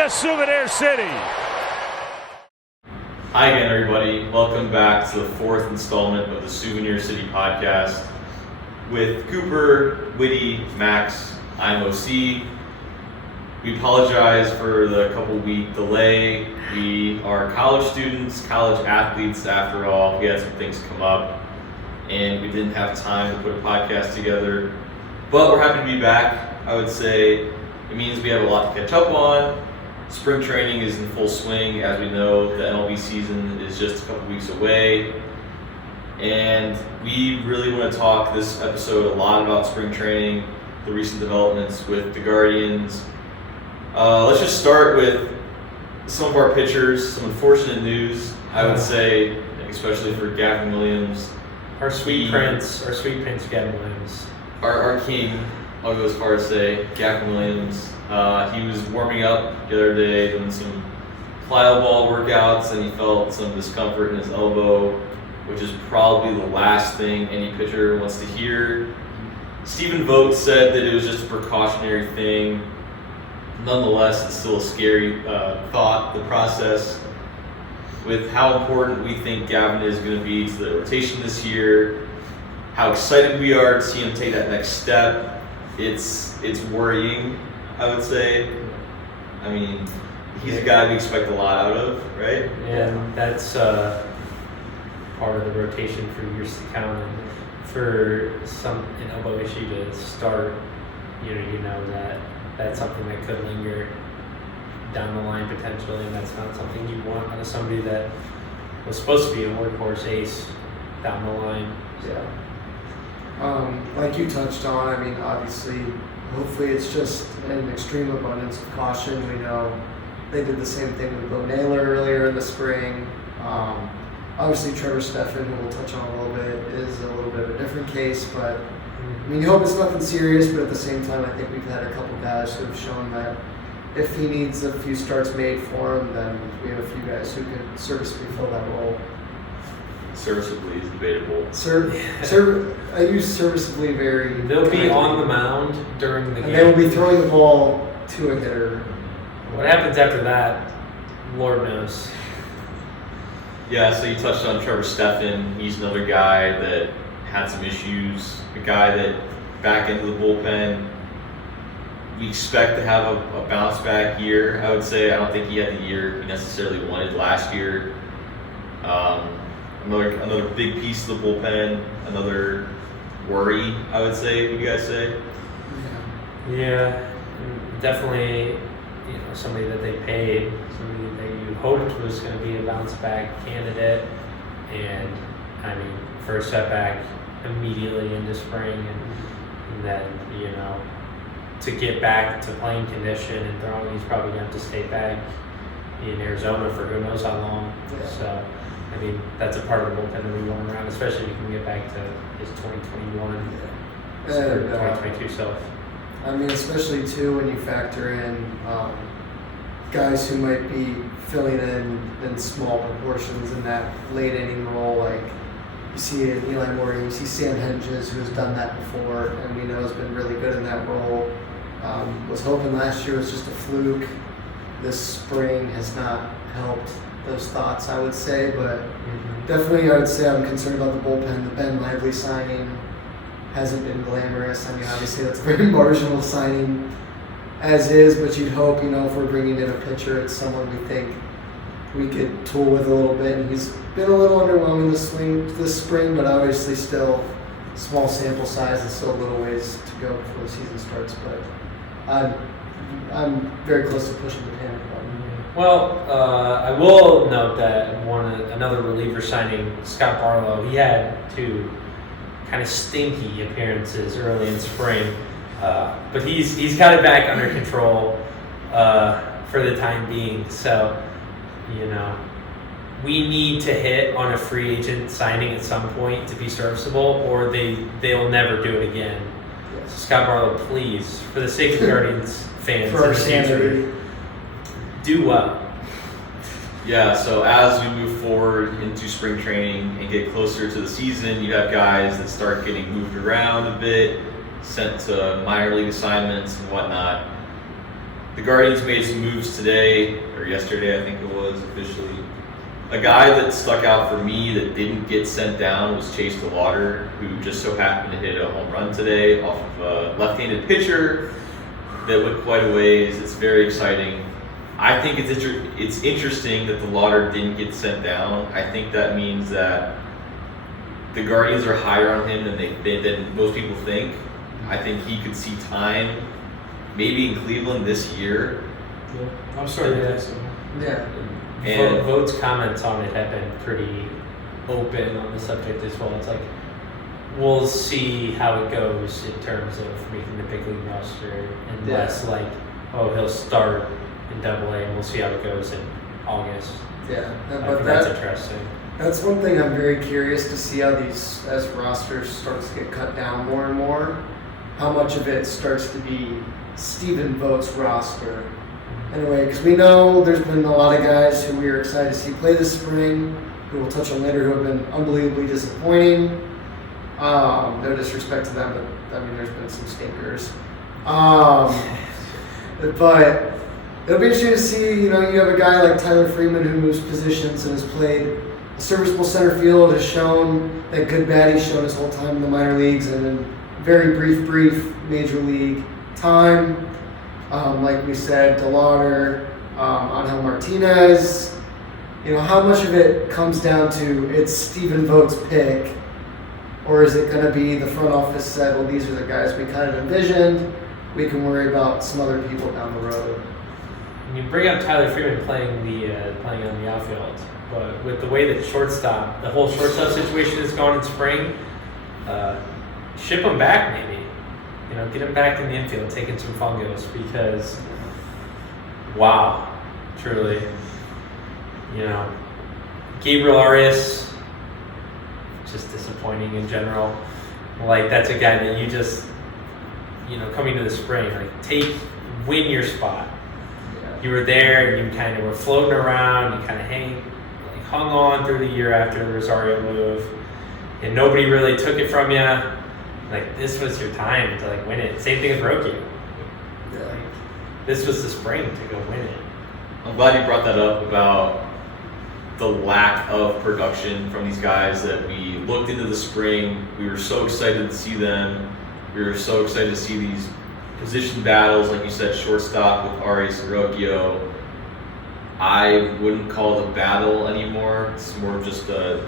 to Souvenir City. Hi again, everybody. Welcome back to the fourth installment of the Souvenir City podcast with Cooper, Whitty, Max. I'm OC. We apologize for the couple-week delay. We are college students, college athletes after all. We had some things come up, and we didn't have time to put a podcast together. But we're happy to be back. I would say it means we have a lot to catch up on. Spring training is in full swing. As we know, the MLB season is just a couple weeks away. And we really want to talk this episode a lot about spring training, the recent developments with the Guardians. Let's just start with some of our pitchers, some unfortunate news, I would say, especially for Gavin Williams. Our sweet prince, Gavin Williams. Our king, I'll go as far as say, Gavin Williams. He was warming up the other day, doing some plyo ball workouts, and he felt some discomfort in his elbow, which is probably the last thing any pitcher wants to hear. Stephen Vogt said that it was just a precautionary thing. Nonetheless, it's still a scary thought, the process. With how important we think Gavin is going to be to the rotation this year, how excited we are to see him take that next step, it's worrying, I would say. I mean, he's a guy we expect a lot out of, right? Yeah, that's part of the rotation for years to come. And for an elbow issue to start, you know that's something that could linger down the line potentially, and that's not something you want out of somebody that was supposed to be a workhorse ace down the line. Yeah. Like you touched on, I mean, obviously, hopefully it's just an extreme abundance of caution. We know they did the same thing with Bo Naylor earlier in the spring. Obviously, Trevor Stephan, who we'll touch on a little bit, is a little bit of a different case, but I mean, you hope it's nothing serious, but at the same time, I think we've had a couple guys who have shown that if he needs a few starts made for him, then we have a few guys who could serviceably fill that role. Serviceably is debatable. I use serviceably very. They'll be on the mound during the game. And they will be throwing the ball to a hitter. What happens after that, Lord knows. Yeah, so you touched on Trevor Stephan. He's another guy that had some issues. A guy that back into the bullpen, we expect to have a bounce back year, I would say. I don't think he had the year he necessarily wanted last year. Another big piece of the bullpen, another worry, I would say. What do you guys say? Yeah, definitely. Somebody that they paid, somebody that you hoped was going to be a bounce back candidate, and I mean, first setback immediately into spring, and then to get back to playing condition and throwing, he's probably going to have to stay back in Arizona for who knows how long. Yeah. So, I mean, that's a part of the bullpen that we want around, especially if you can get back to his 2021 or 2022 self. I mean, especially too when you factor in guys who might be filling in small proportions in that late inning role, like you see in Eli Morgan, you see Sam Hedges, who has done that before, and we know has been really good in that role. Was hoping last year was just a fluke. This spring has not helped those thoughts, I would say, but definitely I would say I'm concerned about the bullpen. The Ben Lively signing hasn't been glamorous. I mean, obviously that's a very marginal signing as is, but you'd hope, if we're bringing in a pitcher, it's someone we think we could tool with a little bit. And he's been a little underwhelming this spring, but obviously still small sample size and still a little ways to go before the season starts. But I'm very close to pushing the panic button. Well, I will note that another reliever signing, Scott Barlow, he had two kind of stinky appearances early in spring, but he's got it back under control for the time being. So, we need to hit on a free agent signing at some point to be serviceable, or they'll never do it again. Yes. Scott Barlow, please, for the sake of Guardians fans, For our sanity. Do well. Yeah, so as we move forward into spring training and get closer to the season, you have guys that start getting moved around a bit, sent to minor league assignments and whatnot. the Guardians made some moves today, or yesterday I think it was officially. A guy that stuck out for me that didn't get sent down was Chase DeLauder, who just so happened to hit a home run today off of a left-handed pitcher that went quite a ways. It's very exciting. I think it's interesting that DeLauder didn't get sent down. I think that means that the Guardians are higher on him than most people think. I think he could see time, maybe in Cleveland this year. I'm starting to think so. Yeah. And Vogt's comments on it have been pretty open on the subject as well. It's like, we'll see how it goes in terms of making the big league roster, and Yeah. less like, oh, he'll start in Double A and we'll see how it goes in August. Yeah. I But think that's interesting. that's one thing I'm very curious to see how as rosters starts to get cut down more and more, how much of it starts to be Stephen Vogt's roster. Anyway, because we know there's been a lot of guys who we are excited to see play this spring, who we'll touch on later, who have been unbelievably disappointing. No disrespect to them, but I mean, there's been some stinkers. But it'll be interesting to see, you have a guy like Tyler Freeman who moves positions and has played a serviceable center field, has shown that good bat he's shown his whole time in the minor leagues and in very brief major league time. Like we said, DeLauder, Angel Martinez. How much of it comes down to it's Stephen Vogt's pick, or is it going to be the front office said, well, these are the guys we kind of envisioned. We can worry about some other people down the road. And you bring up Tyler Freeman playing on the outfield, but with the way that the whole shortstop situation has gone in spring, ship him back maybe. Get him back in the infield, taking some fungos, because, wow, truly, Gabriel Arias, just disappointing in general. Like, that's a guy that you just, coming to the spring, like, win your spot. Yeah. You were there, and you kind of were floating around, you kind of hung on through the year after the Rosario move, and nobody really took it from you. Like, this was your time to win it. Same thing with Roki. Yeah. This was the spring to go win it. I'm glad you brought that up about the lack of production from these guys that we looked into the spring. We were so excited to see them. We were so excited to see these position battles, like you said, shortstop with Arias and Rocchio. I wouldn't call it a battle anymore. It's more of just a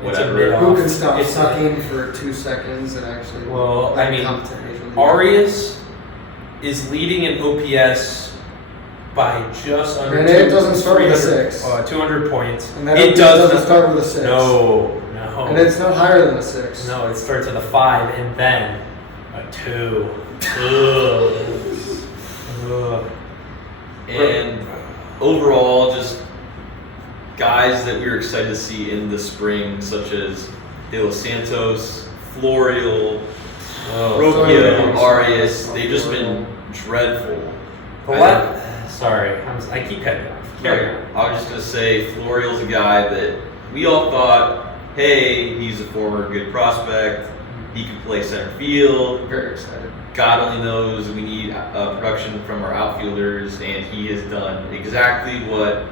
whatever. Who can stop It's sucking for 2 seconds and actually competent major league? Arias is leading in OPS by just under. And it doesn't start with a 300 6. 200 points. And that It doesn't start with a 6. No. And it's not higher than a 6. No, it starts with a 5 and then a 2. Ugh. Ugh. And overall, just guys that we were excited to see in the spring, such as De Los Santos, Florial, Rocchio, Arias, they've just been dreadful. Sorry, I keep cutting you off. Carry on. I was just going to say, Florial's a guy that we all thought, hey, he's a former good prospect, he can play center field. Very excited. God only knows we need production from our outfielders, and he has done exactly what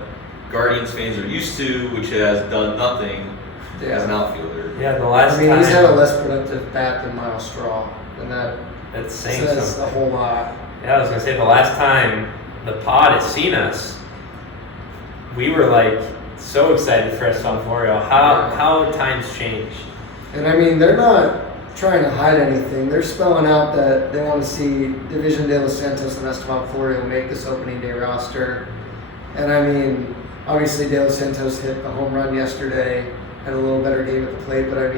Guardians fans are used to, which has done nothing as an outfielder. Yeah, the last time. he's had a less productive bat than Miles Straw, and that That's saying says something. a whole lot. Yeah, I was gonna say the last time the pod has seen us, we were so excited for Esteban Florial. How times change. And they're not trying to hide anything. They're spelling out that they want to see Division De Los Santos and Esteban Florial make this opening day roster. And obviously De Los Santos hit a home run yesterday, had a little better game at the plate, but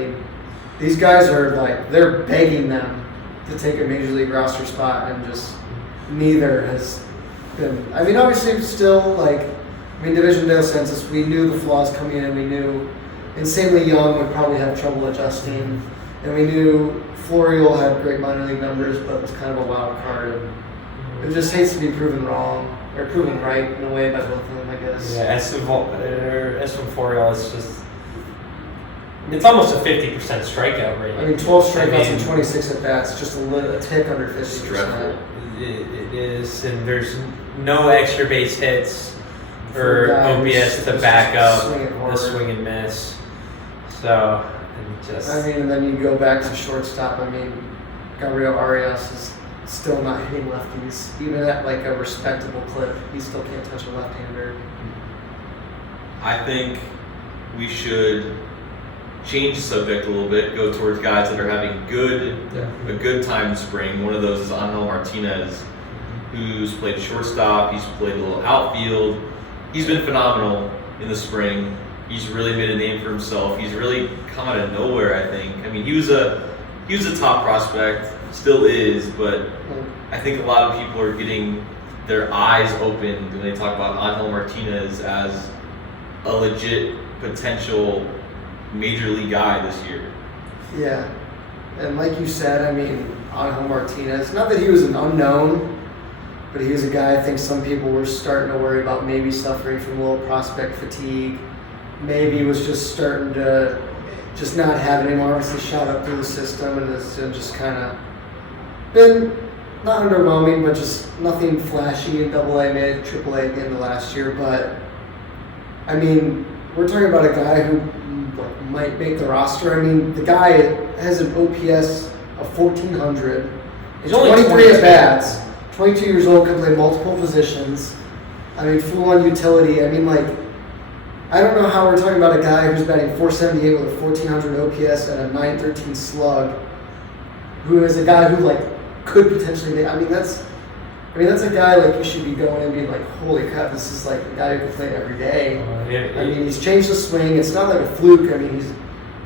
these guys are they're begging them to take a major league roster spot, and just neither has been. Obviously still Division De Los Santos, we knew the flaws coming in, we knew Insanely Young would probably have trouble adjusting, and we knew Florial had great minor league numbers, but was kind of a wild card, and it just hates to be proven wrong, or proven right in a way by both of them, I guess. Yeah, Esteban Florial is just it's almost a 50% strikeout rate. I mean, 12 strikeouts I mean, and 26 at bats, just a tick under 50%. Dreadful. It is, and there's no extra base hits For or a guy who's OPS to supposed back to up swing it the hard. swing and miss. So, and just I mean, and then you go back to shortstop. I mean, Gabriel Arias is still not hitting lefties, even at like a respectable clip. He still can't touch a left-hander. I think we should change the subject a little bit, go towards guys that are having a good time in spring. One of those is Angel Martinez, who's played shortstop, he's played a little outfield. He's been phenomenal in the spring. He's really made a name for himself. He's really come out of nowhere, I think. I mean, he was a top prospect, still is, but I think a lot of people are getting their eyes opened when they talk about Angel Martinez as a legit potential major league guy this year. Yeah, and like you said, I mean, Angel Martinez, not that he was an unknown, but he was a guy I think some people were starting to worry about maybe suffering from a little prospect fatigue. Maybe he was just starting to just not have it anymore. Obviously shot up through the system and has just kind of been not underwhelming, but just nothing flashy in AA, mid, AAA at the end of last year. But, I mean, we're talking about a guy who might make the roster. I mean, the guy has an OPS of 1,400. He's only 23 22. at bats. 22 years old, can play multiple positions. I mean, full on utility. I mean, like, I don't know how we're talking about a guy who's batting .478 with a 1,400 OPS and a .913 slug, who is a guy who like could potentially be. I mean, that's a guy like you should be going and being like, holy crap, this is like a guy who can play every day. I mean, he's changed the swing. It's not like a fluke. I mean, he's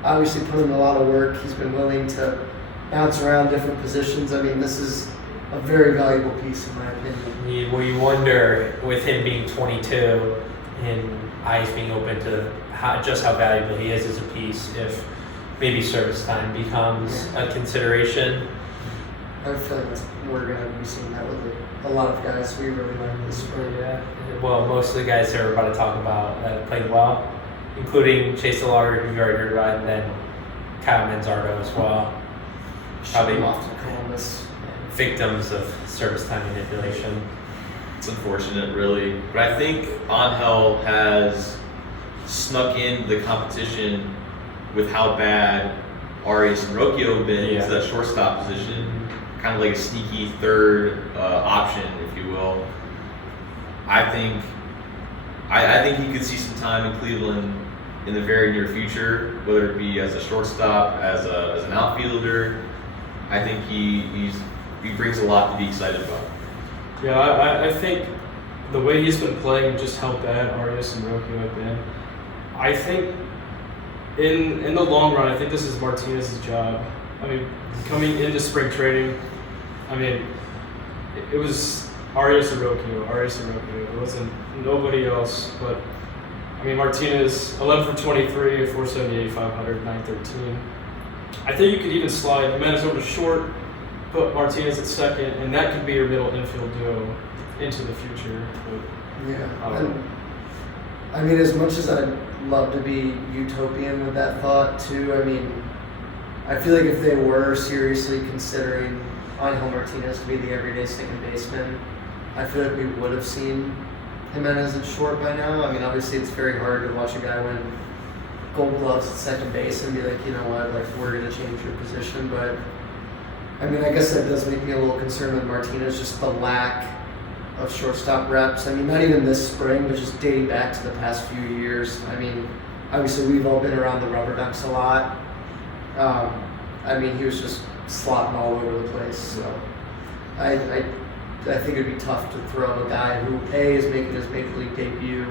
obviously put in a lot of work. He's been willing to bounce around different positions. I mean, this is a very valuable piece in my opinion. you wonder, with him being 22 and eyes being open to just how valuable he is as a piece, if maybe service time becomes a consideration. I feel like we're going to be seeing that with a lot of guys we really like this spring. Yeah. Well, most of the guys that we're about to talk about that played well, including Chase DeLauder, who you already heard about, and then Kyle Manzardo as well. Probably off to Columbus. Victims of service time manipulation. It's unfortunate, really. But I think Angel has snuck in the competition with how bad Arias and Rocchio have been to that shortstop position. Kind of like a sneaky third option, if you will. I think he could see some time in Cleveland in the very near future, whether it be as a shortstop, as an outfielder. I think he brings a lot to be excited about. Yeah, I think the way he's been playing and just how bad Arias and Rocchio have been, I think in the long run, I think this is Martinez's job. I mean, coming into spring training, I mean, it was Arias and Rocchio. It wasn't nobody else, but I mean, Martinez, 11 for 23, 478, 500, 913. I think you could even slide Jimenez over to short, put Martinez at second, and that could be your middle infield duo into the future. But, Yeah. And, I mean, as much as I'd love to be utopian with that thought, too, I mean, I feel like if they were seriously considering Angel Martinez to be the everyday second baseman, I feel like we would have seen Jimenez at short by now. I mean, obviously, it's very hard to watch a guy win Gold Gloves at second base and be like, you know what, like, we're going to change your position. But, I mean, I guess that does make me a little concerned with Martinez, just the lack of shortstop reps. I mean, not even this spring, but just dating back to the past few years. I mean, obviously, we've all been around the rubber ducks a lot. I mean, he was just slotting all over the place. So, I think it'd be tough to throw a guy who A is making his major league debut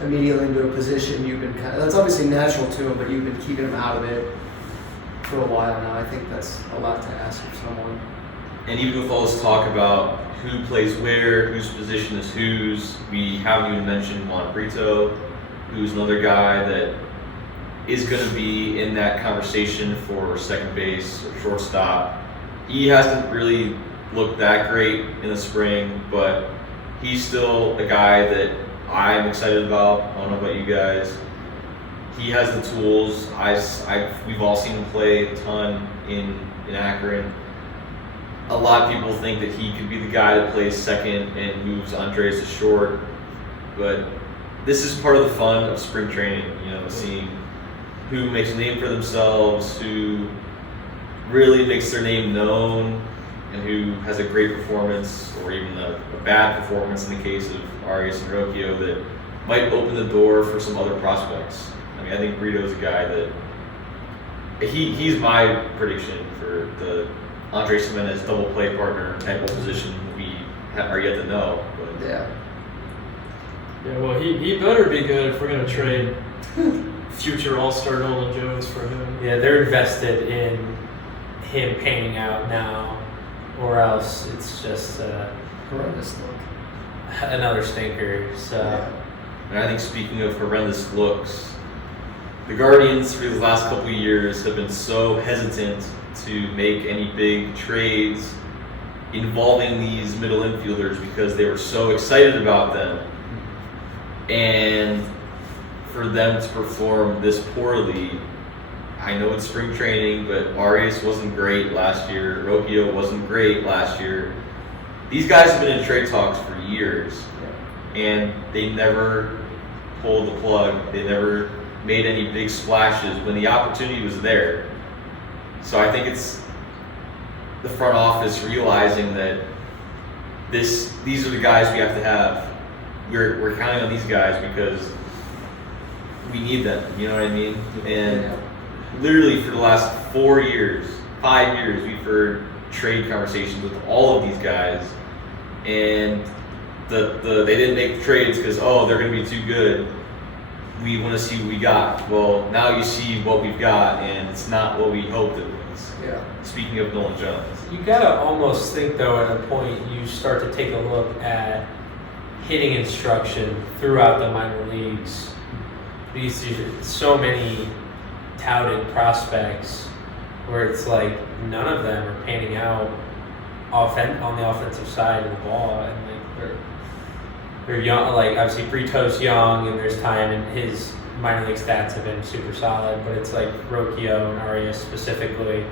immediately into a position you've been that's obviously natural to him, but you've been keeping him out of it for a while now. I think that's a lot to ask of someone. And even with all this talk about who plays where, whose position is whose, we haven't even mentioned Juan Brito, who's another guy that is going to be in that conversation for second base or shortstop. He hasn't really looked that great in the spring, but he's still a guy that I'm excited about. I don't know about you guys. he has the tools. We've all seen him play a ton in Akron. A lot of people think that he could be the guy that plays second and moves Andres to short, but this is part of the fun of spring training, seeing who makes a name for themselves, who really makes their name known, and who has a great performance or even a bad performance in the case of Arias and Rocchio that might open the door for some other prospects. I mean, I think Brito's a guy that he's my prediction for the Andres Gimenez double play partner at what position we are yet to know. But Yeah. Yeah, well, he better be good if we're going to trade future All-Star Nolan Jones for him. Yeah, they're invested in him panning out now, or else it's just Horrendous look. another stinker. So. Yeah. And I think speaking of horrendous looks, the Guardians for the last couple of years have been so hesitant to make any big trades involving these middle infielders because they were so excited about them. And for them to perform this poorly, I know it's spring training, but Arias wasn't great last year. Rocchio wasn't great last year. These guys have been in trade talks for years, and they never pulled the plug. They never made any big splashes when the opportunity was there. So I think it's the front office realizing that these are the guys we have to have. We're counting on these guys because we need them. You know what I mean? And literally for the last 5 years, we've heard trade conversations with all of these guys, and they didn't make the trades because they're going to be too good. We want to see what we got. Well, now you see what we've got, and it's not what we hoped it was. Yeah. Speaking of Nolan Jones. You gotta almost think though, at a point you start to take a look at hitting instruction throughout the minor leagues. These are so many touted prospects where it's like none of them are panning out on the offensive side of the ball, and like they're young. Like obviously Brito's young, and there's time, and his minor league stats have been super solid. But it's like Rocchio and Arias specifically.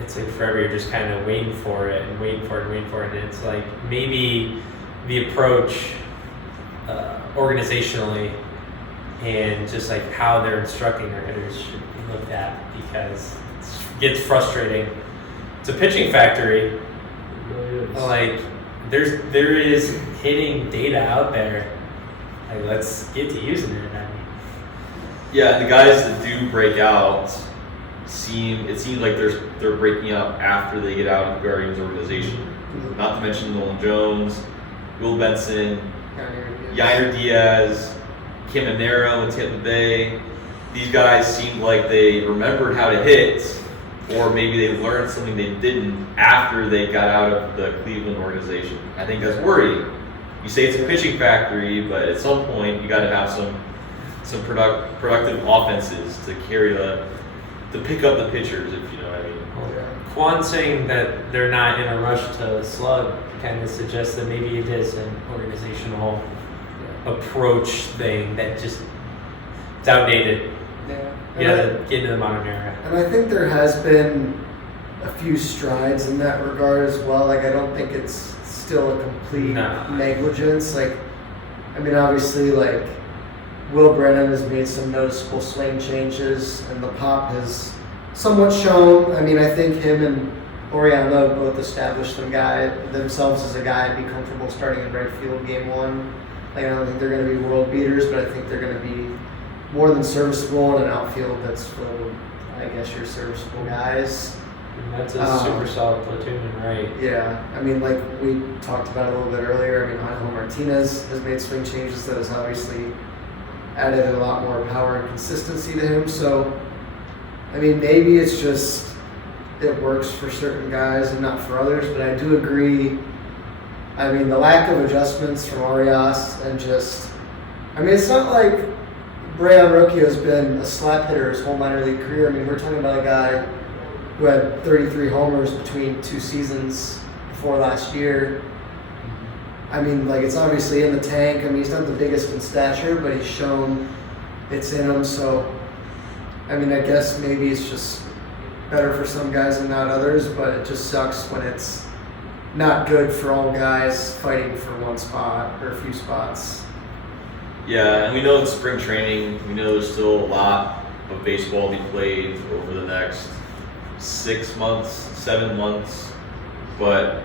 It's like forever you're just kind of waiting for it, and it's like maybe the approach organizationally and just like how they're instructing their hitters should be looked at, because it gets frustrating. It's a pitching factory. It really is. Like there is hitting data out there. Like let's get to using it. I mean, Yeah, the guys that do break out it seems like they're breaking out after they get out of the Guardians organization. Not to mention Nolan Jones, Will Benson, Yainer Diaz, Caminero in Tampa Bay. These guys seemed like they remembered how to hit, or maybe they learned something they didn't after they got out of the Cleveland organization. I think that's worrying. You say it's a pitching factory, but at some point you got to have some productive offenses to carry to pick up the pitchers, if you know what I mean. Quan saying that they're not in a rush to slug kind of suggests that maybe it is an organizational approach thing that just it's outdated. Get into the modern era. And I think there has been a few strides in that regard as well. Like I don't think it's still a complete negligence. Like, I mean, obviously, like Will Brennan has made some noticeable swing changes, and the pop has somewhat shown. I mean, I think him and Oriano both established themselves as a guy to be comfortable starting in right field game one. Like, I don't think they're going to be world beaters, but I think they're going to be more than serviceable in an outfield that's full of, I guess, your serviceable guys. And that's a super solid platoon, right? Yeah, I mean, like we talked about a little bit earlier, I mean, Angel Martinez has made swing changes that has obviously added a lot more power and consistency to him. So, I mean, maybe it's just it works for certain guys and not for others, but I do agree. I mean, the lack of adjustments from Arias and just, I mean, it's not like Brayan Rocchio has been a slap hitter his whole minor league career. I mean, we're talking about a guy who had 33 homers between 2 seasons before last year. I mean, like, it's obviously in the tank. I mean, he's not the biggest in stature, but he's shown it's in them. So, I mean, I guess maybe it's just better for some guys and not others, but it just sucks when it's not good for all guys fighting for one spot or a few spots. Yeah, and we know it's spring training. We know there's still a lot of baseball to be played over the next 6 months, 7 months, but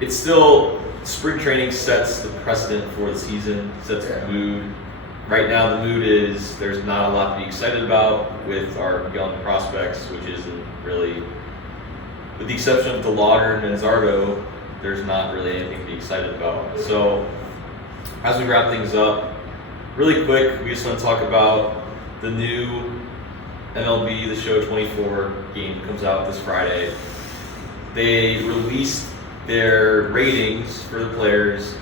it's still, spring training sets the precedent for the season, sets the mood. Right now the mood is there's not a lot to be excited about with our young prospects, which isn't really, with the exception of DeLauder and Manzardo, there's not really anything to be excited about. So as we wrap things up, really quick, we just want to talk about the new MLB The Show 24 game comes out this Friday. They released their ratings for the players,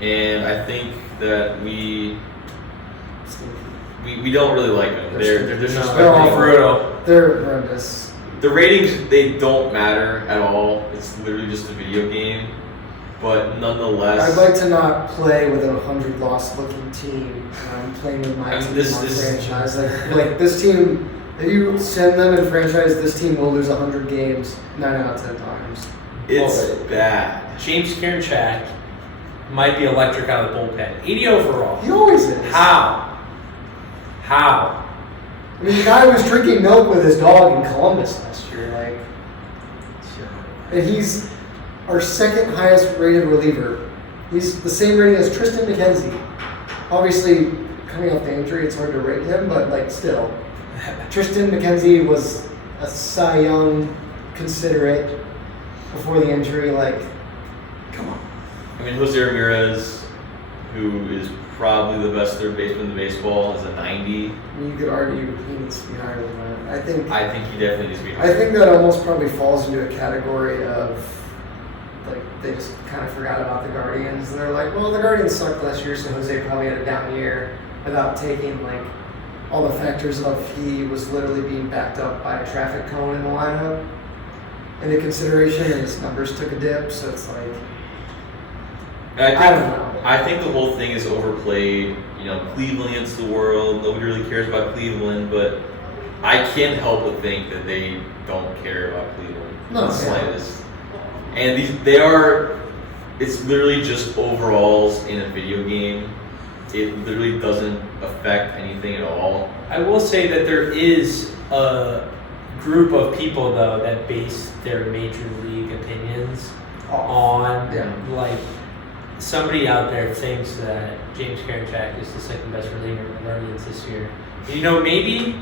and I think that we don't really like them. They're disrespectful. Brutal. They're horrendous. The ratings, they don't matter at all. It's literally just a video game. But nonetheless, I'd like to not play with a 100 loss looking team. I'm playing with my team this on is- franchise. Like this team, if you send them in franchise, this team will lose 100 games 9 out of 10 times. it's bad. James Karinchak might be electric out of the bullpen. 80 overall. He always is. How? I mean, the guy was drinking milk with his dog in Columbus last year. Like, and he's our second highest rated reliever. He's the same rating as Tristan McKenzie. Obviously, coming off the injury, it's hard to rate him, but like still, Tristan McKenzie was a Cy Young considerate before the injury. Like, come on. I mean, Jose Ramirez, who is probably the best third baseman in baseball, is a 90. I mean, you could argue he needs to be higher than that. I think he definitely needs to be I higher. think that almost probably falls into a category of like they just kind of forgot about the Guardians. They're like, well, the Guardians sucked last year, so Jose probably had a down year, without taking like all the factors of he was literally being backed up by a traffic cone in the lineup into consideration, and his numbers took a dip. So it's like, And I don't know. I think the whole thing is overplayed. You know, Cleveland against the world. Nobody really cares about Cleveland, but I can't help but think that they don't care about Cleveland in No, the yeah. slightest. And it's literally just overalls in a video game. It literally doesn't affect anything at all. I will say that there is a group of people though that base their major league opinions on Yeah. like somebody out there thinks that James Karinchak is the second best reliever in the Guardians this year. You know, maybe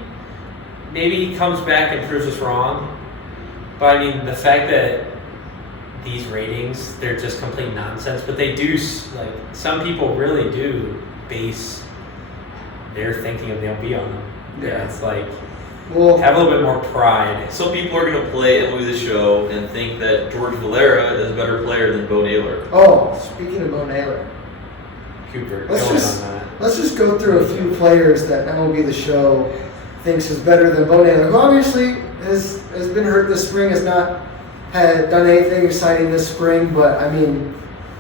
he comes back and proves us wrong. But I mean, the fact that these ratings, they're just complete nonsense. But they do, like, some people really do base their thinking of the MLB on them. Yeah. It's like, Well, have a little bit more pride. Some people are going to play MLB The Show and think that George Valera is a better player than Bo Naylor. oh, speaking of Bo Naylor, Cooper, Let's going just- on that. let's just go through a few players that MLB The Show thinks is better than Bo Naylor, who obviously has been hurt this spring, has not had done anything exciting this spring, but I mean,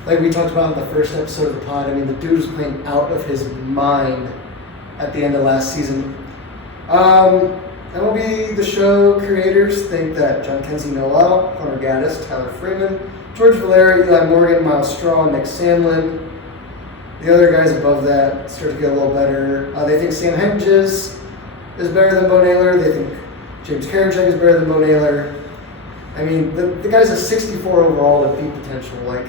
like we talked about in the first episode of the pod, I mean, the dude was playing out of his mind at the end of last season. MLB The Show creators think that John Kenzie Noel, Hunter Gaddis, Tyler Freeman, George Valera, Eli Morgan, Miles Straw, Nick Sandlin. The other guys above that start to get a little better. They think Sam Hedges is better than Bo Naylor. They think James Karinchak is better than Bo Naylor. I mean, the guy's a 64 overall with beat potential. Like,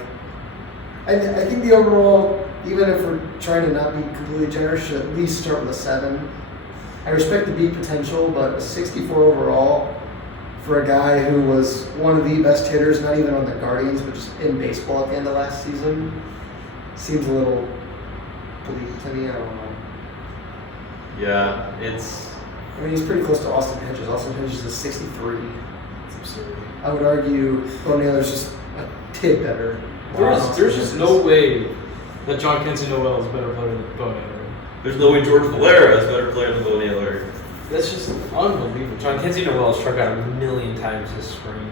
I think the overall, even if we're trying to not be completely generous, should at least start with a 7. I respect the beat potential, but a 64 overall for a guy who was one of the best hitters, not even on the Guardians, but just in baseball at the end of last season, seems a little bleak to me. I don't know. Yeah, I mean, he's pretty close to Austin Hedges. Austin Hedges is 63. It's absurd. I would argue Bo Naylor's just a tad better. There's just no way that John Kenzie Noel is a better player than Bo Naylor. there's no way George Valera is a better player than Bo Naylor. That's just unbelievable. John Kenzie Noel struck out 1,000,000 times this spring.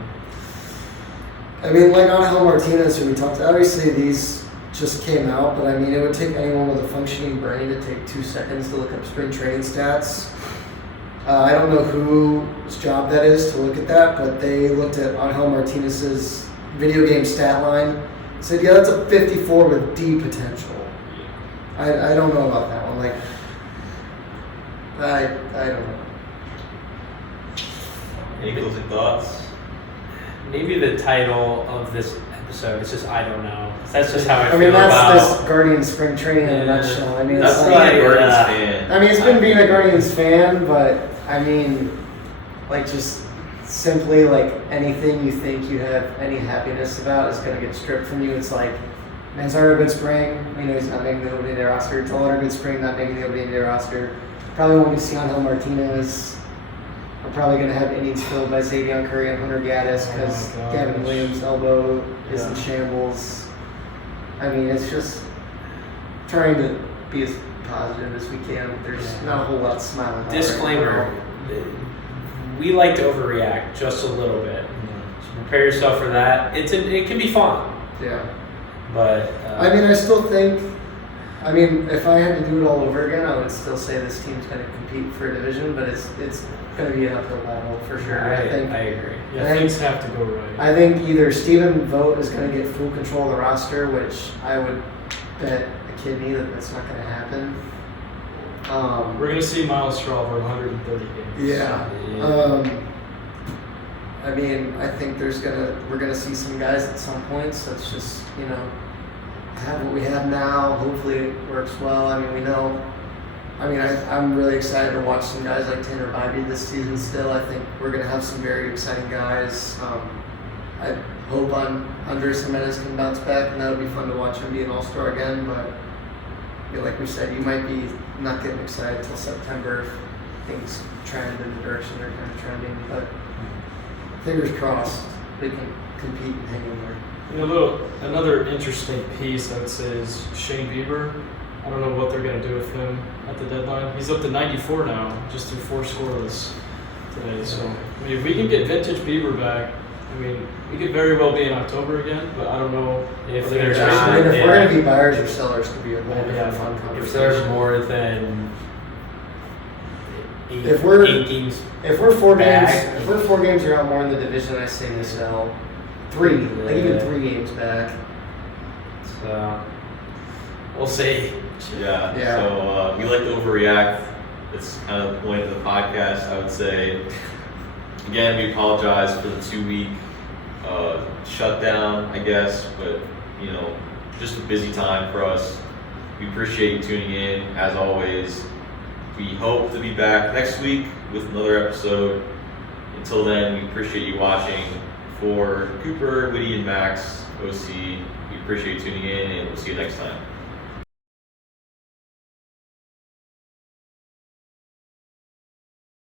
I mean, like Angel Martinez, who we talked to, obviously these just came out, but I mean, it would take anyone with a functioning brain to take 2 seconds to look up spring training stats. I don't know whose job that is to look at that, but they looked at Angel Martinez's video game stat line. Said, yeah, that's a 54 with D potential. I don't know about that one. Like, I don't know. Any closing thoughts? Maybe the title of this episode is just I don't know. That's just how I I feel mean, that's about. this Guardians spring training in a Yeah. nutshell. I mean, That's it's being like, a Guardians yeah. fan. I mean, it's been being a Guardians fan, but I mean, like, just simply like anything you think you have any happiness about is going to get stripped from you. It's like, man's had a good spring. You know, he's not making the opening day roster. Told her a good spring, not making the opening day roster. Probably won't be seeing Angel Martinez. We're probably going to have innings filled by Xavier Curry and Hunter Gaddis because Oh my Gavin gosh. Williams' elbow is in Yeah. shambles. I mean, it's just trying to be as positive as we can. There's Yeah. not a whole lot smiling about right Disclaimer: now. we like to overreact just a little bit. So prepare yourself for that. It can be fun, Yeah. but I mean, I still think. I mean, if I had to do it all over again, I would still say this team's going to compete for a division, but it's going to be an uphill battle for sure. I I think. agree. Yeah, things have to go right. I think either Steven Vogt is going to get full control of the roster, which I would bet a kidney that that's not going to happen. We're gonna see Miles Straw over 130 games. Yeah. Yeah. I mean, I think we're gonna see some guys at some points. That's just, you know, have what we have now. Hopefully it works well. I mean, we know. I mean, I'm really excited to watch some guys like Tanner Bybee this season still. I think we're gonna have some very exciting guys. I hope Andres Jimenez can bounce back, and that would be fun to watch him be an all-star again. But yeah, like we said, you might be not getting excited until September if things trend in the direction they're kind of trending. But fingers crossed, they can compete and hang in there. You know, another interesting piece I would say is Shane Bieber. I don't know what they're going to do with him at the deadline. He's up to 94 now, just through 4 scoreless today. So, I mean, if we can get vintage Bieber back, I mean, we could very well be in October again, but I don't know If they're there's gonna not- I mean, if yeah. we're gonna be buyers or sellers, could be a whole Yeah, different fun if conversation. If there's more than eight, If we're- 8 games, If we're 4 games, Back. if we're 4 games or out more in the division, I say we sell 3, like even Yeah. 3 games back. so we'll see. Yeah. Yeah. So we like to overreact. It's kind of the point of the podcast, I would say. Again, we apologize for the 2-week shutdown, I guess, but you know, just a busy time for us. We appreciate you tuning in, as always. We hope to be back next week with another episode. Until then, we appreciate you watching. For Cooper, Whitty, and Max, OC, we appreciate you tuning in, and we'll see you next time.